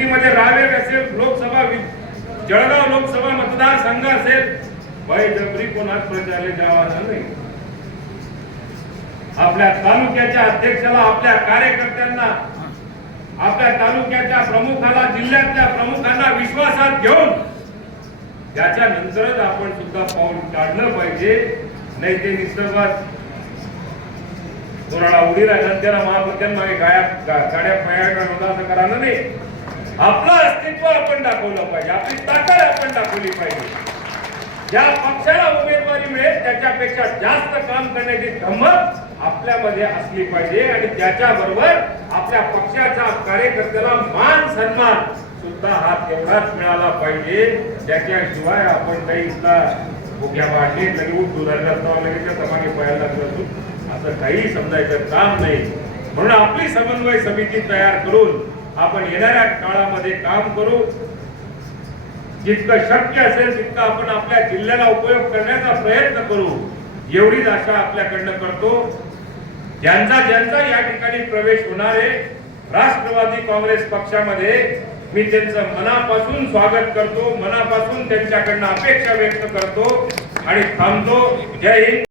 मध्ये रावेर असेल लोकसभा जळगाव लोकसभा मतदारसंघ असेल भाई बळजबरी कोणापर्यंत आले जावा नाही. आपल्या तालुक्याच्या अध्यक्षाला आपल्या कार्यकर्त्यांना आपल्या तालुक्याच्या प्रमुखाला जिल्ह्यातल्या प्रमुखांना विश्वासात घेऊन त्याच्यानंतरच आपण सुद्धा पाऊल काढलं पाहिजे. नाही ते निसर्गात कोणाला उडी राहिला त्याला महापत्यांना गाड्या पाया होता असं करायला नाही. आपलं अस्तित्व आपण दाखवलं पाहिजे. आपली ताकद आपण दाखवली पाहिजे. ज्या पक्षाला उमेदवारी मिळेल त्याच्यापेक्षा जास्त काम करण्याची धमक आपल्यामध्ये असली पाहिजे आणि त्याच्या बरोबर आपल्या पक्षाच्या कार्यकर्त्याला मान सन्मान सुद्धा हा तेवढाच मिळाला पाहिजे. त्याच्याशिवाय आपण काही इथला वाढले तरी दूर रस्ता लगेच त्या लागलो असं काही समजायचं काम नाही. म्हणून आपली समन्वय समिती तयार करून आपण येणाऱ्या काळामध्ये काम करू. जितकं शक्य असेल तितकं आपण आपल्या जिल्ह्याला उपयोग करण्याचा प्रयत्न करू. एवढीच आशा आपल्याकडनं करतो. ज्यांचा ज्यांचा या ठिकाणी प्रवेश होणार आहे राष्ट्रवादी काँग्रेस पक्षामध्ये मी त्यांचं मनापासून स्वागत करतो. मनापासून त्यांच्याकडनं अपेक्षा व्यक्त करतो आणि थांबतो. जय हिंद.